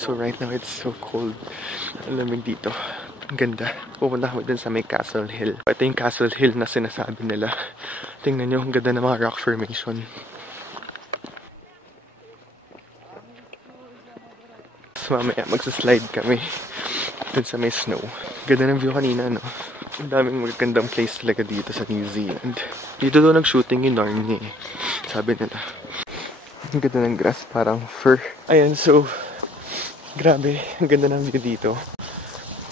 So right now, it's so cold. Ang lamig dito. Ang ganda. Pupunta kami dun sa may Castle Hill. Ito yung Castle Hill na sinasabi nila. Tingnan nyo, ang ganda ng mga rock formation. So mamaya, magsaslide kami dun sa may snow. Ganda ng view kanina, no? Ang daming magagandang place talaga dito sa New Zealand. Dito doon nag-shooting yung Narnia eh. Sabi nila. Ang ganda ng grass, parang fur. Ayan, so grabe, ang ganda ng view dito.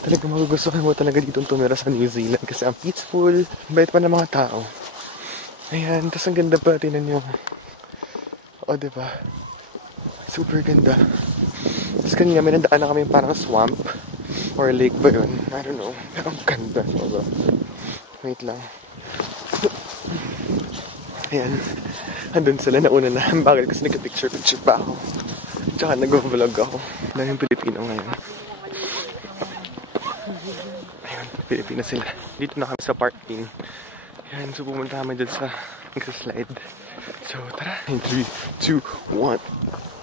Talaga magugustuhan mo talaga ditong tumira sa New Zealand kasi ang peaceful, bait pa ng mga tao. Ayan, tas ang ganda pa, tinan nyo. O, diba? Super ganda. Tas kanina may nandaan na kami parang swamp or lake ba yun? I don't know. Pero ang ganda. Diba? Wait lang. Ayan. Andun sila, nauna na. Ang bakit kasi nagka-picture pa ako. Tsaka nag-vlog ako. Dahil yung Pilipino ngayon. Ayun, Pilipino sila. Dito na kami sa parking. Ayan, so pumunta kami dun sa slide. So, tara. 3, 2, 1.